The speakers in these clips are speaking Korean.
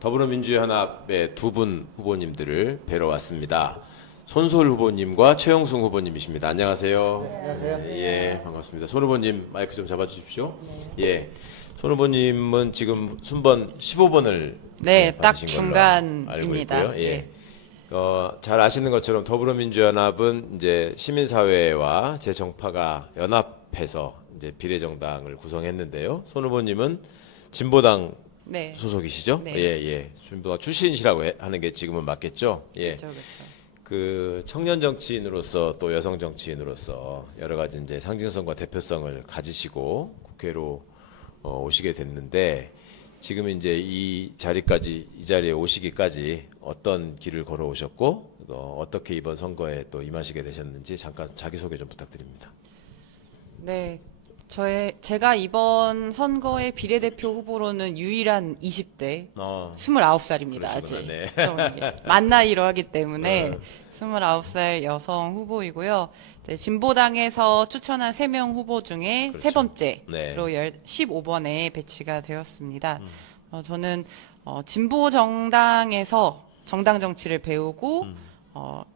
더불어민주연합의 두 분 후보님들을 뵈러 왔습니다. 손소율 후보님과 최영순 후보님이십니다. 안녕하세요. 네, 안녕하세요. 예, 반갑습니다. 손 후보님 마이크 좀 잡아주십시오. 예, 손 후보님은 지금 순번 15번을 네, 딱 알고 중간입니다. 있고요. 예. 네. 잘 아시는 것처럼 더불어민주연합은 이제 시민사회와 제 정파가 연합해서 이제 비례정당을 구성했는데요. 손 후보님은 진보당 네. 소속이시죠? 네. 예, 예. 진보당 출신이시라고 하는 게 지금은 맞겠죠? 예. 그렇죠, 그렇죠. 그 청년 정치인으로서 또 여성 정치인으로서 여러 가지 이제 상징성과 대표성을 가지시고 국회로 오시게 됐는데 지금 이제 이 자리에 오시기까지 어떤 길을 걸어오셨고 어떻게 이번 선거에 또 임하시게 되셨는지 잠깐 자기소개 좀 부탁드립니다. 네. 제가 이번 선거의 비례대표 후보로는 유일한 20대 29살입니다. 아직. 네. 만 나이로 하기 때문에 네. 29살 여성 후보이고요. 이제 진보당에서 추천한 3명 후보 중에 그렇죠. 세 번째로 네. 15번에 배치가 되었습니다. 저는 진보 정당에서 정당 정치를 배우고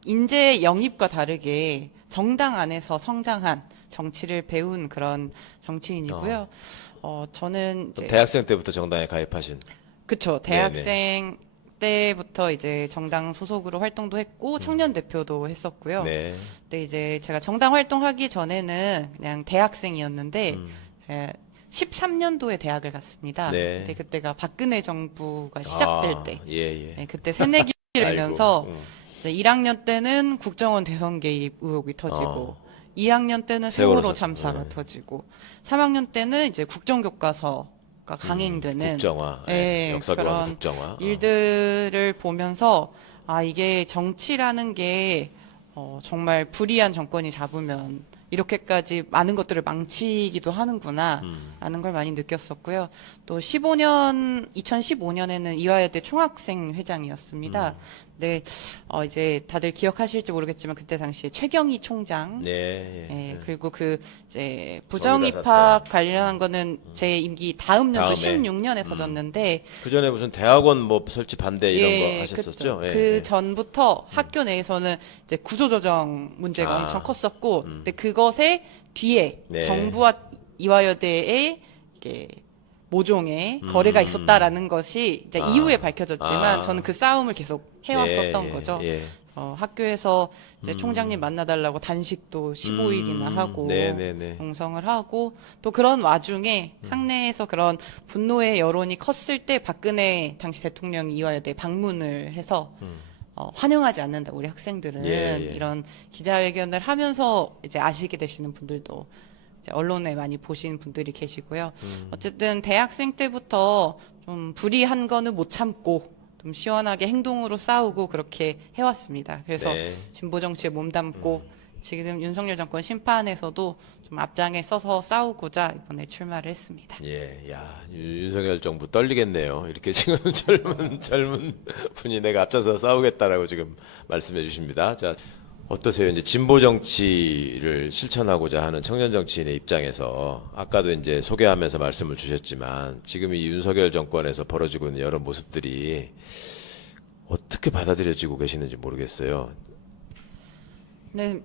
인재 영입과 다르게 정당 안에서 성장한 정치를 배운 그런 정치인이고요. 저는 이제 대학생 때부터 정당에 가입하신. 그쵸. 대학생 때부터 이제 정당 소속으로 활동도 했고 청년 대표도 했었고요. 네. 근데 이제 제가 정당 활동하기 전에는 그냥 대학생이었는데 13년도에 대학을 갔습니다. 네. 근데 그때가 박근혜 정부가 시작될 때, 예, 예. 네, 그때 새내기를 아이고, 내면서 이제 1학년 때는 국정원 대선 개입 의혹이 터지고 2학년 때는 세월호 참사가 터지고 3학년 때는 이제 국정교과서가 강행되는 국정화, 예, 역사 그런 교과서 국정화. 일들을 보면서 이게 정치라는 게 정말 불의한 정권이 잡으면 이렇게까지 많은 것들을 망치기도 하는구나라는 걸 많이 느꼈었고요. 또 2015년에는 이화여대 총학생 회장이었습니다. 네, 이제 다들 기억하실지 모르겠지만 그때 당시에 최경희 총장, 네, 예, 그리고 이제 정의가 부정입학 관련한 거는 제 임기 다음 연도 다음에. 16년에 터졌는데 그 전에 무슨 대학원 뭐 설치 반대 이런 거 하셨었죠? 그쵸. 예, 그 예. 전부터 학교 내에서는 이제 구조조정 문제가 엄청 컸었고, 근데 그것에 뒤에 네. 정부와 이화여대의 이게 모종의 거래가 있었다라는 것이 이제 이후에 밝혀졌지만 저는 그 싸움을 계속 해왔었던 예, 거죠. 예. 학교에서 이제 총장님 만나달라고 단식도 15일이나 하고 네네네. 농성을 하고 또 그런 와중에 학내에서 그런 분노의 여론이 컸을 때 박근혜 당시 대통령이 이화여대 방문을 해서 환영하지 않는다 우리 학생들은 예, 예. 이런 기자회견을 하면서 이제 아시게 되시는 분들도 이제 언론에 많이 보시는 분들이 계시고요. 어쨌든 대학생 때부터 좀 불의한 거는 못 참고 좀 시원하게 행동으로 싸우고 그렇게 해왔습니다. 그래서 네. 진보 정치에 몸담고 지금 윤석열 정권 심판에서도 좀 앞장에 서서 싸우고자 이번에 출마를 했습니다. 예, 야, 윤석열 정부 떨리겠네요. 이렇게 지금 젊은 분이 내가 앞장서 싸우겠다라고 지금 말씀해 주십니다. 자, 어떠세요? 이제 진보 정치를 실천하고자 하는 청년 정치인의 입장에서 아까도 이제 소개하면서 말씀을 주셨지만 지금 이 윤석열 정권에서 벌어지고 있는 여러 모습들이 어떻게 받아들여지고 계시는지 모르겠어요. 네,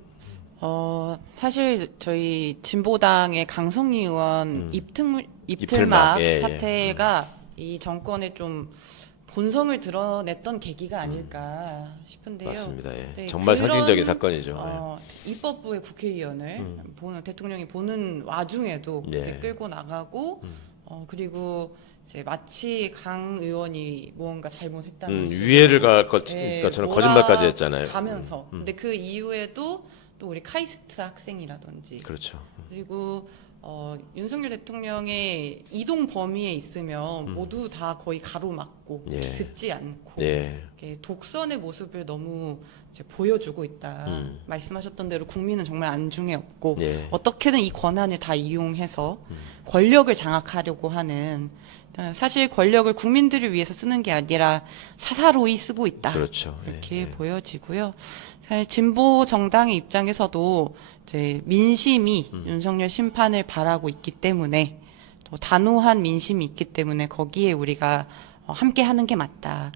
사실 저희 진보당의 강성희 의원 입틀막 예, 예. 사태가 이 정권의 좀 본성을 드러냈던 계기가 아닐까 싶은데요. 맞습니다. 예. 네, 정말 그런, 상징적인 사건이죠. 입법부의 국회의원을 대통령이 보는 와중에도 예. 이렇게 끌고 나가고 그리고 이제 마치 강 의원이 무언가 잘못했다는 식으로 위해를 가할 예, 것처럼 거짓말까지 했잖아요. 가면서 근데 그 이후에도 또 우리 카이스트 학생이라든지 그렇죠. 그리고 윤석열 대통령의 이동 범위에 있으면 모두 다 거의 가로막고 예. 듣지 않고 예. 이렇게 독선의 모습을 너무 이제 보여주고 있다. 말씀하셨던 대로 국민은 정말 안중에 없고 예. 어떻게든 이 권한을 다 이용해서 권력을 장악하려고 하는 사실 권력을 국민들을 위해서 쓰는 게 아니라 사사로이 쓰고 있다. 그렇죠. 이렇게 예. 보여지고요. 사실 진보 정당의 입장에서도 이제 민심이 윤석열 심판을 바라고 있기 때문에 또 단호한 민심이 있기 때문에 거기에 우리가 함께 하는 게 맞다.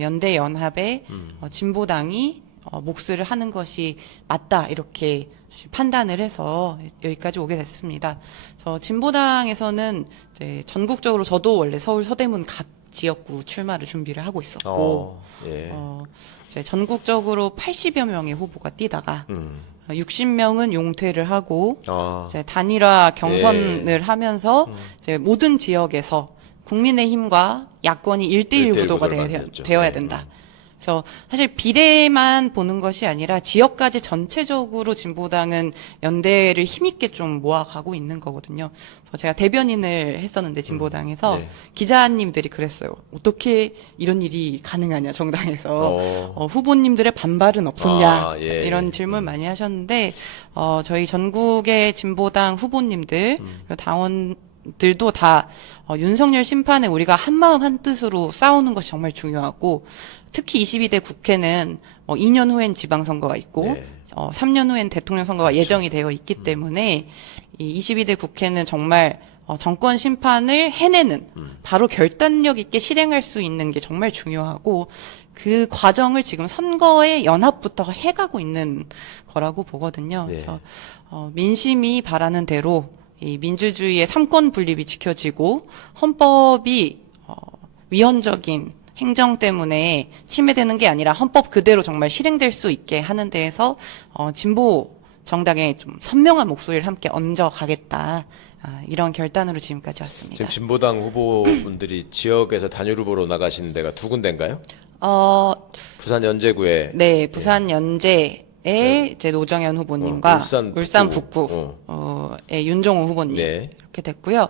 연대 연합에 진보당이 몫을 하는 것이 맞다. 이렇게 사실 판단을 해서 여기까지 오게 됐습니다. 그래서 진보당에서는 이제 전국적으로 저도 원래 서울 서대문 갑 지역구 출마를 준비를 하고 있었고, 예. 이제 전국적으로 80여 명의 후보가 뛰다가 60명은 용퇴를 하고 이제 단일화 경선을 하면서 이제 모든 지역에서 국민의힘과 야권이 1대1 구도가 되어야 된다. 그래서 사실 비례만 보는 것이 아니라 지역까지 전체적으로 진보당은 연대를 힘있게 좀 모아가고 있는 거거든요. 그래서 제가 대변인을 했었는데 진보당에서 네. 기자님들이 그랬어요. 어떻게 이런 일이 가능하냐 정당에서 후보님들의 반발은 없었냐 예. 이런 질문 많이 하셨는데 저희 전국의 진보당 후보님들 그리고 당원들도 다 윤석열 심판에 우리가 한마음 한뜻으로 싸우는 것이 정말 중요하고 특히 22대 국회는 2년 후엔 지방선거가 있고 네. 3년 후엔 대통령 선거가 예정이 되어 있기 때문에 이 22대 국회는 정말 정권 심판을 해내는 바로 결단력 있게 실행할 수 있는 게 정말 중요하고 그 과정을 지금 선거의 연합부터 해가고 있는 거라고 보거든요. 네. 그래서 민심이 바라는 대로 이 민주주의의 삼권 분립이 지켜지고 헌법이 위헌적인 행정 때문에 침해되는 게 아니라 헌법 그대로 정말 실행될 수 있게 하는 데에서 진보 정당의 좀 선명한 목소리를 함께 얹어가겠다. 이런 결단으로 지금까지 왔습니다. 지금 진보당 후보분들이 지역에서 단일 후보로 나가시는 데가 두 군데인가요? 부산 연제구에 네, 부산 연제에 이제 노정현 후보님과 울산 북구의 윤종호 후보님 네. 이렇게 됐고요.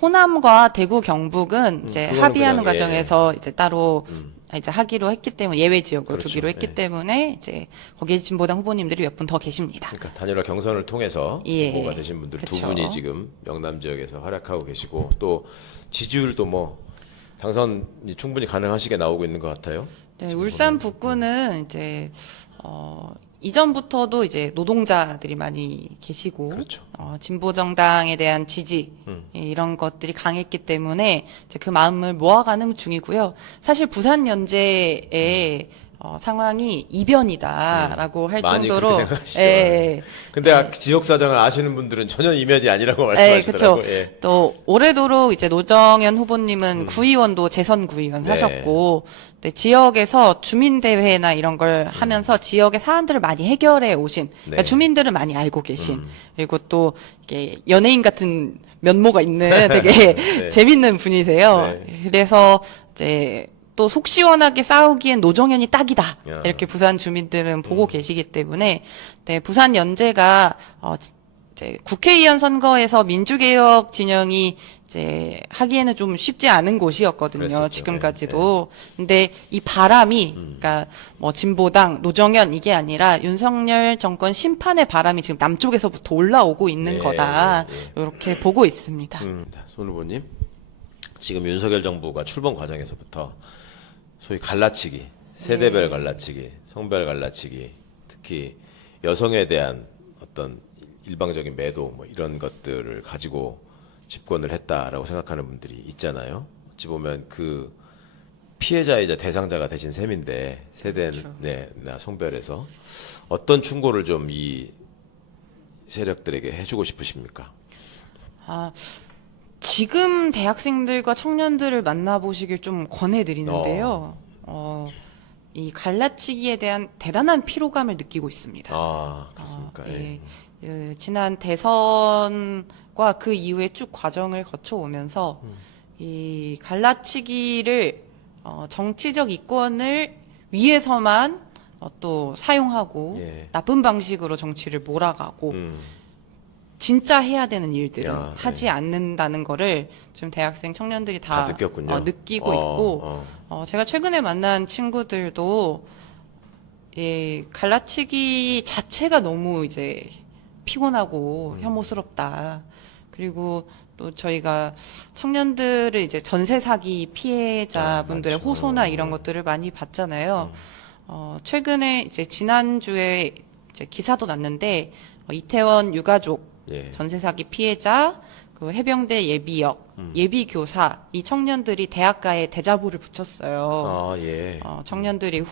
호남과 대구 경북은 이제 그거는 합의하는 그냥, 과정에서 이제 따로 이제 하기로 했기 때문에 예외 지역으로 그렇죠. 두기로 했기 예. 때문에 이제 거기에 진보당 후보님들이 몇 분 더 계십니다. 그러니까 단일화 경선을 통해서 예. 후보가 되신 분들 두 그쵸. 분이 지금 영남 지역에서 활약하고 계시고 또 지지율도 뭐 당선이 충분히 가능하시게 나오고 있는 것 같아요. 네, 울산 북구는 이제 이전부터도 이제 노동자들이 많이 계시고 그렇죠. 진보 정당에 대한 지지 이런 것들이 강했기 때문에 이제 그 마음을 모아가는 중이고요. 사실 부산 연제의 상황이 이변이다라고 할 많이 정도로 그렇게 생각하시죠. 예. 근데 지역 사정을 아시는 분들은 전혀 이면이 아니라고 네, 말씀하시더라고요. 그렇죠. 예. 또 올해도록 이제 노정현 후보님은 구의원도 재선 구의원 네. 하셨고, 네, 지역에서 주민대회나 이런 걸 하면서 지역의 사안들을 많이 해결해 오신, 그러니까 네. 주민들은 많이 알고 계신, 그리고 또 이게 연예인 같은 면모가 있는 되게 네. 재밌는 분이세요. 네. 그래서 이제 또 속 시원하게 싸우기엔 노정현이 딱이다. 야. 이렇게 부산 주민들은 보고 계시기 때문에, 네, 부산 연제가 이제 국회의원 선거에서 민주개혁 진영이 이제 하기에는 좀 쉽지 않은 곳이었거든요. 그랬었죠. 지금까지도. 근데 이 바람이, 그러니까 뭐 진보당, 노정현 이게 아니라 윤석열 정권 심판의 바람이 지금 남쪽에서부터 올라오고 있는 네, 거다. 이렇게 보고 있습니다. 손 후보님, 지금 윤석열 정부가 출범 과정에서부터 소위 갈라치기, 세대별 갈라치기, 성별 갈라치기, 특히 여성에 대한 어떤 일방적인 매도 뭐 이런 것들을 가지고 집권을 했다라고 생각하는 분들이 있잖아요. 어찌 보면 그 피해자이자 대상자가 되신 셈인데 세대 나 성별에서 어떤 충고를 좀 이 세력들에게 해주고 싶으십니까? 지금 대학생들과 청년들을 만나보시길 좀 권해드리는데요. 이 갈라치기에 대한 대단한 피로감을 느끼고 있습니다. 그렇습니까? 예. 지난 대선과 그 이후에 쭉 과정을 거쳐오면서 이 갈라치기를 정치적 이권을 위해서만 또 사용하고 예. 나쁜 방식으로 정치를 몰아가고 진짜 해야 되는 일들은 야, 하지 않는다는 거를 지금 대학생 청년들이 다 느꼈군요. 느끼고 있고 제가 최근에 만난 친구들도 갈라치기 자체가 너무 이제 피곤하고 혐오스럽다. 그리고 또 저희가 청년들을 이제 전세 사기 피해자분들의 맞죠. 호소나 이런 것들을 많이 봤잖아요. 최근에 이제 지난주에 이제 기사도 났는데 이태원 유가족 예. 전세 사기 피해자 그 해병대 예비역, 예비교사 이 청년들이 대학가에 대자보를 붙였어요. 아, 예. 청년들이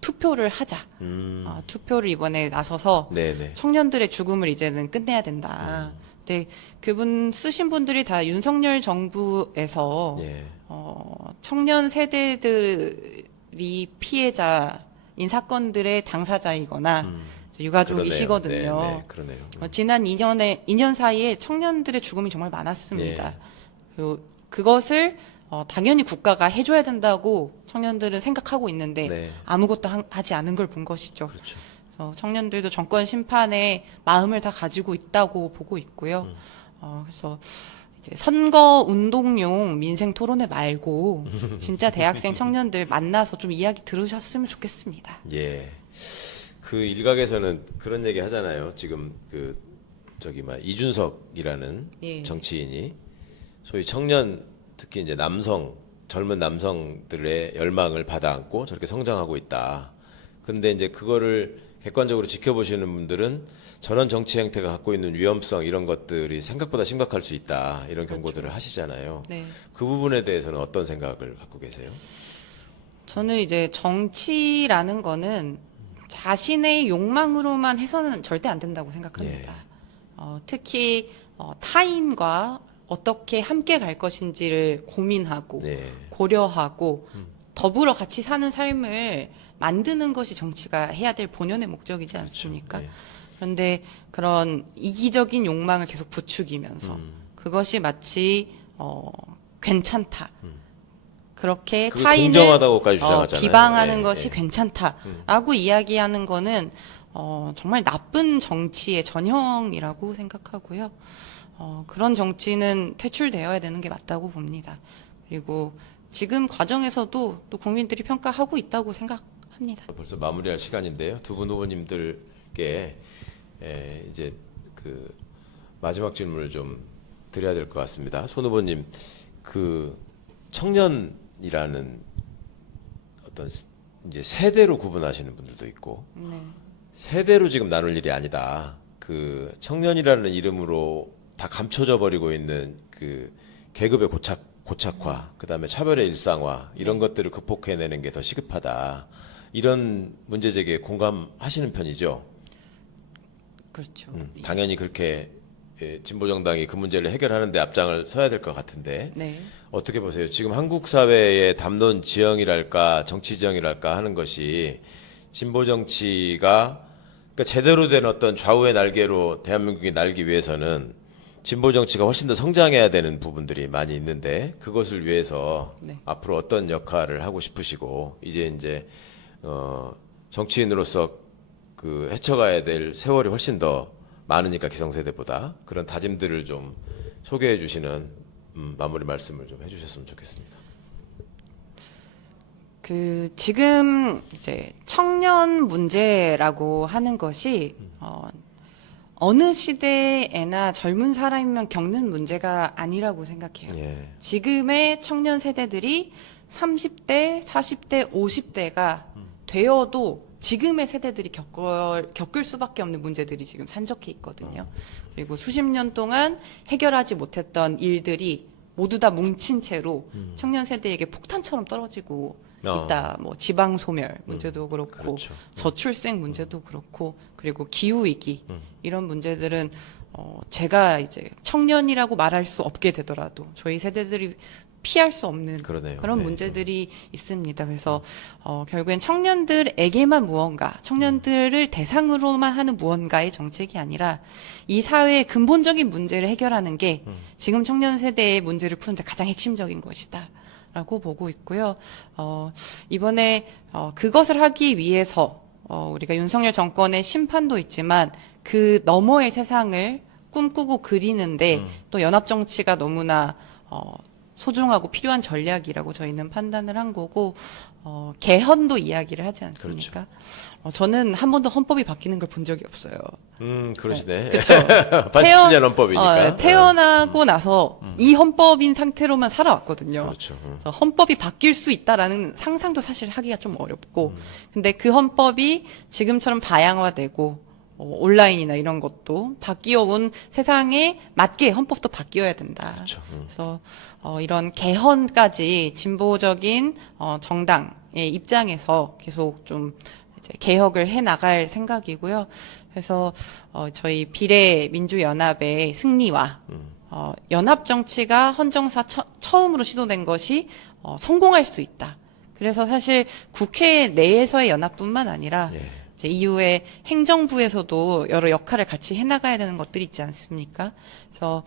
투표를 하자. 투표를 이번에 나서서 네네. 청년들의 죽음을 이제는 끝내야 된다. 근데 그분 쓰신 분들이 다 윤석열 정부에서 예. 청년 세대들이 피해자인 사건들의 당사자이거나 유가족이시거든요. 그러네요. 네, 네, 그러네요. 지난 2년 사이에 청년들의 죽음이 정말 많았습니다. 예. 그리고 그것을 당연히 국가가 해줘야 된다고 청년들은 생각하고 있는데 네. 아무것도 하지 않은 걸 본 것이죠. 그렇죠. 청년들도 정권 심판에 마음을 다 가지고 있다고 보고 있고요. 그래서 이제 선거 운동용 민생 토론회 말고 진짜 대학생 청년들 만나서 좀 이야기 들으셨으면 좋겠습니다. 예. 그 일각에서는 그런 얘기 하잖아요. 지금 이준석이라는 예. 정치인이 소위 청년, 특히 이제 젊은 남성들의 열망을 받아안고 저렇게 성장하고 있다. 근데 이제 그거를 객관적으로 지켜보시는 분들은 저런 정치 행태가 갖고 있는 위험성 이런 것들이 생각보다 심각할 수 있다. 이런 경고들을 하시잖아요. 네. 그 부분에 대해서는 어떤 생각을 갖고 계세요? 저는 이제 정치라는 거는 자신의 욕망으로만 해서는 절대 안 된다고 생각합니다. 특히 타인과 어떻게 함께 갈 것인지를 고민하고 네. 고려하고 더불어 같이 사는 삶을 만드는 것이 정치가 해야 될 본연의 목적이지 않습니까? 네. 그런데 그런 이기적인 욕망을 계속 부추기면서 그것이 마치 괜찮다. 그렇게 그게 타인을 공정하다고까지 주장하잖아요. 비방하는 예, 것이 예. 괜찮다라고 이야기하는 거는 정말 나쁜 정치의 전형이라고 생각하고요. 그런 정치는 퇴출되어야 되는 게 맞다고 봅니다. 그리고 지금 과정에서도 또 국민들이 평가하고 있다고 생각합니다. 벌써 마무리할 시간인데요. 두 분 후보님들께 이제 그 마지막 질문을 좀 드려야 될 것 같습니다. 손 후보님, 그 청년이라는 어떤 이제 세대로 구분하시는 분들도 있고 네. 세대로 지금 나눌 일이 아니다. 그 청년이라는 이름으로 다 감춰져 버리고 있는 그 계급의 고착화, 그다음에 차별의 일상화 이런 것들을 극복해내는 게 더 시급하다. 이런 문제 제기에 공감하시는 편이죠. 그렇죠. 당연히 그렇게 진보 정당이 그 문제를 해결하는 데 앞장을 서야 될 것 같은데 네. 어떻게 보세요? 지금 한국 사회의 담론 지형이랄까 정치 지형이랄까 하는 것이 진보 정치가 그러니까 제대로 된 어떤 좌우의 날개로 대한민국이 날기 위해서는 진보 정치가 훨씬 더 성장해야 되는 부분들이 많이 있는데 그것을 위해서 네. 앞으로 어떤 역할을 하고 싶으시고 이제 정치인으로서 그 헤쳐가야 될 세월이 훨씬 더 많으니까 기성세대보다 그런 다짐들을 좀 소개해 주시는 마무리 말씀을 좀 해주셨으면 좋겠습니다. 지금 이제 청년 문제라고 하는 것이 어느 시대에나 젊은 사람이면 겪는 문제가 아니라고 생각해요. 예. 지금의 청년 세대들이 30대, 40대, 50대가 되어도 지금의 세대들이 겪을 수밖에 없는 문제들이 지금 산적해 있거든요. 그리고 수십 년 동안 해결하지 못했던 일들이 모두 다 뭉친 채로 청년 세대에게 폭탄처럼 떨어지고 있다. 뭐 지방 소멸 문제도 그렇고 그렇죠. 저출생 문제도 그렇고 그리고 기후 위기 이런 문제들은 제가 이제 청년이라고 말할 수 없게 되더라도 저희 세대들이 피할 수 없는 그러네요. 그런 네. 문제들이 있습니다. 그래서 결국엔 청년들에게만 무언가, 청년들을 대상으로만 하는 무언가의 정책이 아니라 이 사회의 근본적인 문제를 해결하는 게 지금 청년 세대의 문제를 푸는데 가장 핵심적인 것이다. 라고 보고 있고요. 이번에 그것을 하기 위해서 우리가 윤석열 정권의 심판도 있지만 그 너머의 세상을 꿈꾸고 그리는데 또 연합정치가 너무나 소중하고 필요한 전략이라고 저희는 판단을 한 거고 개헌도 이야기를 하지 않습니까? 저는 한 번도 헌법이 바뀌는 걸 본 적이 없어요. 그러시네. 그렇죠. 87년 헌법이니까. 태어나고 나서 이 헌법인 상태로만 살아왔거든요. 그렇죠. 그래서 헌법이 바뀔 수 있다라는 상상도 사실 하기가 좀 어렵고, 근데 그 헌법이 지금처럼 다양화되고 온라인이나 이런 것도 바뀌어 온 세상에 맞게 헌법도 바뀌어야 된다. 그렇죠. 그래서 이런 개헌까지 진보적인 정당의 입장에서 계속 좀 이제 개혁을 해 나갈 생각이고요. 그래서 저희 비례민주연합의 승리와 연합 정치가 헌정사 처음으로 시도된 것이 성공할 수 있다. 그래서 사실 국회 내에서의 연합뿐만 아니라 예. 이제 이후에 행정부에서도 여러 역할을 같이 해나가야 되는 것들이 있지 않습니까? 그래서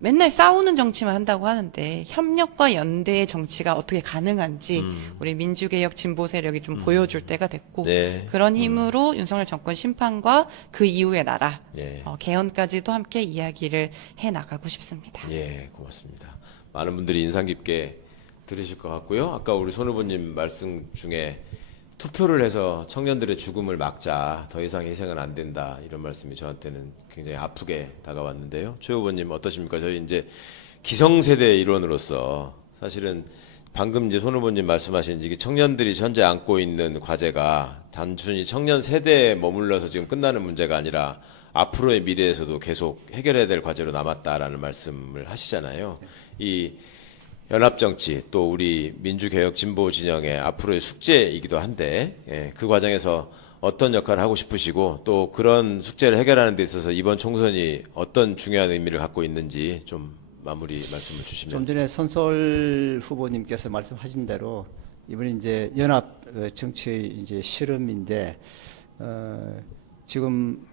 맨날 싸우는 정치만 한다고 하는데 협력과 연대의 정치가 어떻게 가능한지 우리 민주개혁 진보 세력이 좀 보여줄 때가 됐고 네. 그런 힘으로 윤석열 정권 심판과 그 이후의 나라 예. 개헌까지도 함께 이야기를 해 나가고 싶습니다. 예, 고맙습니다. 많은 분들이 인상 깊게 들으실 것 같고요. 아까 우리 손 후보님 말씀 중에 투표를 해서 청년들의 죽음을 막자, 더 이상 희생은 안 된다, 이런 말씀이 저한테는 굉장히 아프게 다가왔는데요. 최 후보님 어떠십니까? 저희 이제 기성세대 일원으로서 사실은 방금 이제 손 후보님 말씀하신 이게 청년들이 현재 안고 있는 과제가 단순히 청년 세대에 머물러서 지금 끝나는 문제가 아니라 앞으로의 미래에서도 계속 해결해야 될 과제로 남았다라는 말씀을 하시잖아요. 이 연합정치 또 우리 민주개혁 진보 진영의 앞으로의 숙제이기도 한데 그 과정에서 어떤 역할을 하고 싶으시고 또 그런 숙제를 해결하는 데 있어서 이번 총선이 어떤 중요한 의미를 갖고 있는지 좀 마무리 말씀을 주시면. 좀 전에 손솔 후보님께서 말씀하신 대로 이번에 이제 연합 정치의 이제 실험인데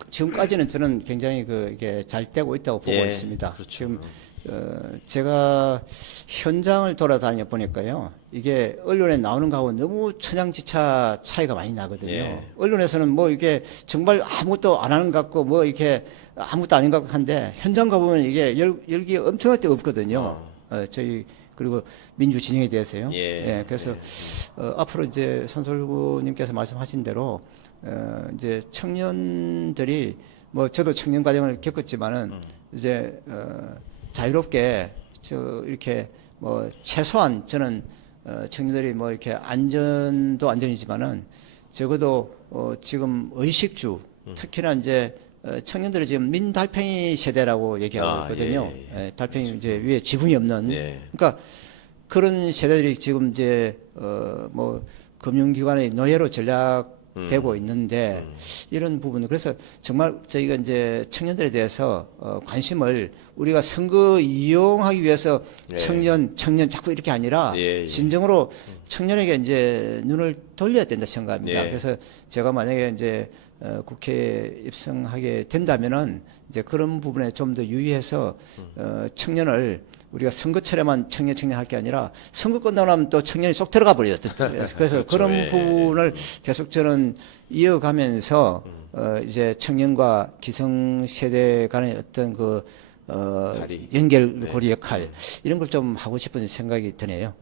지금까지는 저는 굉장히 이게 잘 되고 있다고 보고 예, 있습니다. 그렇죠. 지금 제가 현장을 돌아다녀 보니까요, 이게 언론에 나오는 거하고 너무 천양지차 차이가 많이 나거든요. 예. 언론에서는 뭐 이게 정말 아무것도 안 하는 것 같고 뭐 이렇게 아무것도 아닌 것 같고 한데 현장 가보면 이게 열기 엄청나게 없거든요. 저희 그리고 민주 진영에 대해서요. 예. 그래서 앞으로 이제 손솔 후보님께서 말씀하신 대로 이제 청년들이 뭐 저도 청년 과정을 겪었지만은 이제 자유롭게 이렇게 뭐 최소한 저는 청년들이 뭐 이렇게 안전도 안전이지만은 적어도 지금 의식주 특히나 이제 청년들이 지금 민달팽이 세대라고 얘기하고 있거든요. 달팽이 그렇죠. 이제 위에 지붕이 없는. 그러니까 그런 세대들이 지금 이제 뭐 금융기관의 노예로 전락되고 있는데 이런 부분 그래서 정말 저희가 이제 청년들에 대해서 관심을 우리가 선거 이용하기 위해서 청년 자꾸 이렇게 아니라 진정으로 청년에게 이제 눈을 돌려야 된다 생각합니다. 그래서 제가 만약에 이제 국회에 입성하게 된다면은 이제 그런 부분에 좀 더 유의해서 청년을 우리가 선거철에만 청년 할 게 아니라 선거 끝나고 나면 또 청년이 쏙 들어가 버렸거든요. 그래서 그렇죠. 그런 부분을 계속 저는 이어가면서 이제 청년과 기성세대 간의 어떤 연결고리 역할 이런 걸 좀 하고 싶은 생각이 드네요.